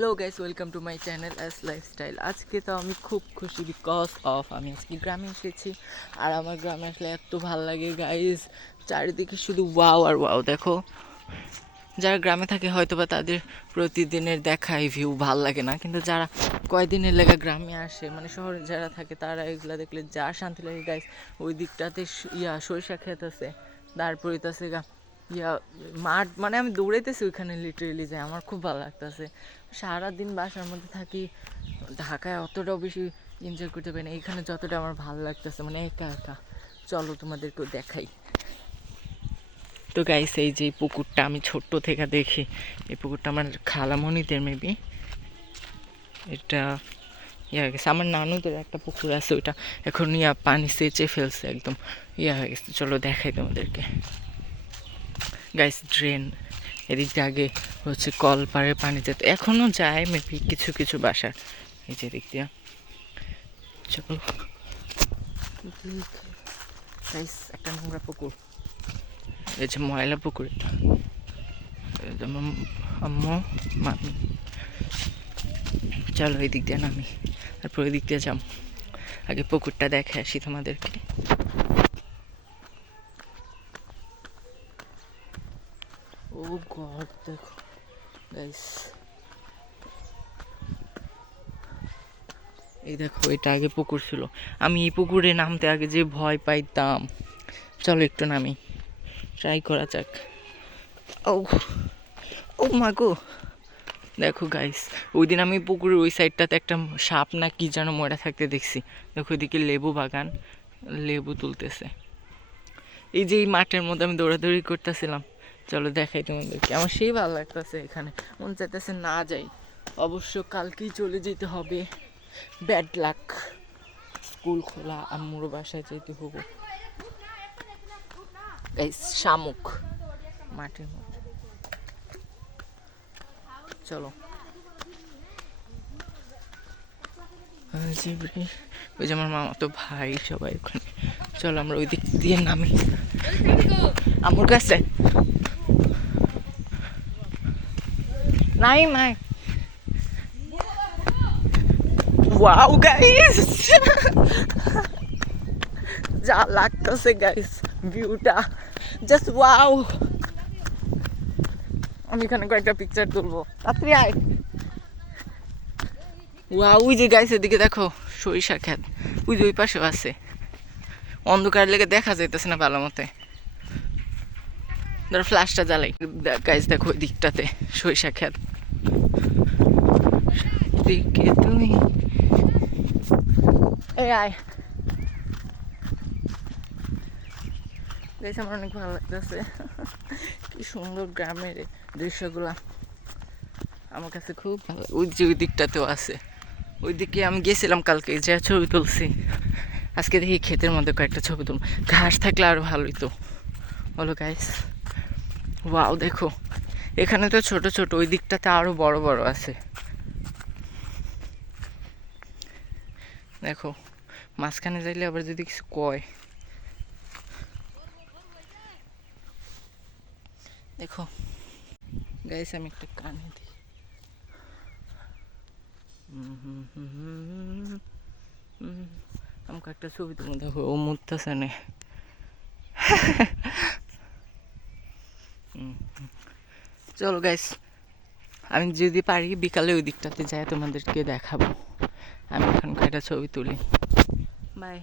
Hello guys, welcome to my channel S lifestyle. আজকে তো আমি খুব খুশি বিকজ অফ আমি আজকে গ্রামে এসেছি। আর আমার গ্রামে আসলে এত ভালো লাগে গাইস, চারিদিকে শুধু ওয়াও আর ওয়াও। দেখো, যারা গ্রামে থাকে হয়তো বা তাদের প্রতিদিনের দেখাই ভিউ ভাল লাগে না, কিন্তু যারা কয়দিনের লেগে গ্রামে আসে, মানে শহরে যারা থাকে, তারা এগুলো দেখলে যা শান্তি লাগে গাইস। ওই দিকটাতে সরিষা ক্ষেত আছে, তারপরে আছে ইয়া মাঠ, মানে আমি দৌড়াইতেছি ওইখানে, লিটারেলি যাই, আমার খুব ভালো লাগতেছে। সারাদিন বাসার মধ্যে থাকি, ঢাকায় অতটাও বেশি এনজয় করতে পারি না, এখানে যতটা আমার ভালো লাগতেছে, মানে একা একা। চলো তোমাদেরকেও দেখাই। তো গাইস, এই যে পুকুরটা আমি ছোট্ট থেকে দেখি, এই পুকুরটা আমার খালামণিদের মেবি, এটা হয়ে গেছে। আমার নানুদের একটা পুকুর আছে, ওইটা এখন পানি সেচে ফেলছে, একদম হয়ে গেছে। চলো দেখাই তোমাদেরকে গাইস। ড্রেন এদিক আগে হচ্ছে কল পাড়ে পানি যেত, এখনও যায় মেবি কিছু কিছু বাসার। এই যে দিক দিয়া চলো গাইস, একটা নোংরা পুকুর, এই যে ময়লা পুকুর, আম্মু মামি। চলো এই দিক দিয়ে নামি, তারপর ওই দিক দিয়ে যাম। আগে পুকুরটা দেখে আসি তোমাদেরকে। ও গড, দেখো গাইস, এই দেখো, এটা আগে পুকুর ছিল। আমি এই পুকুরে নামতে আগে যে ভয় পাইতাম। চলো একটু নামি, ট্রাই করা যাক। ও ও মা গো, দেখো গাইস, ওই দিন আমি পুকুরের ওই সাইডটাতে একটা সাপ না কি যেন মরে থাকতে দেখছি। দেখো এদিকে লেবু বাগান, লেবু তুলতেছে। এই যে এই মাঠের মধ্যে আমি দৌড়াদৌড়ি করতেছিলাম। চলো দেখাই তোমাদেরকে, আমার সেই ভালো লাগতেছে এখানে, মন চাইতেছে না যাই। অবশ্য কালকেই চলে যেতে হবে, ব্যাড লাক। স্কুল খোলা, আম্মুর বাসায় যেতে হবো গাইস। শামুক মাটির মধ্যে, চলো। ওই যে আমার মামা তো ভাই সবাই ওখানে। চলো আমরা ওই দিক দিয়ে নামি আমার কাছে। নাই মাই, ওয়াও গাইস, যা লাগতেছে গাইস, ভিউটা জাস্ট ওয়াও। আমি এখানে কয়েকটা পিকচার তুলবো, তাড়াতাড়ি আয়। ওয়াও, ওই যে গাইস এদিকে দেখো সরিষা ক্ষেত, ওই যে ওই পাশেও আছে। অন্ধকার লেগে দেখা যাইতেছে না ভালো মতে, ধরো ফ্ল্যাশটা জ্বালাই। গাইস দেখো ওই দিকটাতে সরিষা ক্ষেত, দিকে তুমি এই আয়। গাইস আমার অনেক ভালো লাগতেছে, কি সুন্দর গ্রামের দৃশ্যগুলা, আমার কাছে খুব ভালো। ওই যে ওই দিকটাতেও আছে, ওই দিকে আমি গেছিলাম কালকে, যা ছবি তুলছি। আজকে দেখি ক্ষেতের মধ্যে কয়েকটা ছবি তুলব, ঘাস থাকলে আরো ভালোই তো, বলো গাইস। ওয়াও দেখো, এখানে তো ছোট ছোট, ওই দিকটাতে আরো বড় বড় আছে। দেখো মাঝখানে যাইলে আবার যদি কিছু কয়, দেখো গাইস আমি একটা কানে দিই। আমাকে একটা ছবি তুলে দেখো, ও মুততেছে না। চলো গাইস, আমি যদি পারি বিকালে ওই দিকটাতে যাই তোমাদেরকে দেখাবো। আমি এখন কয়েকটা ছবি তুলি, বাই।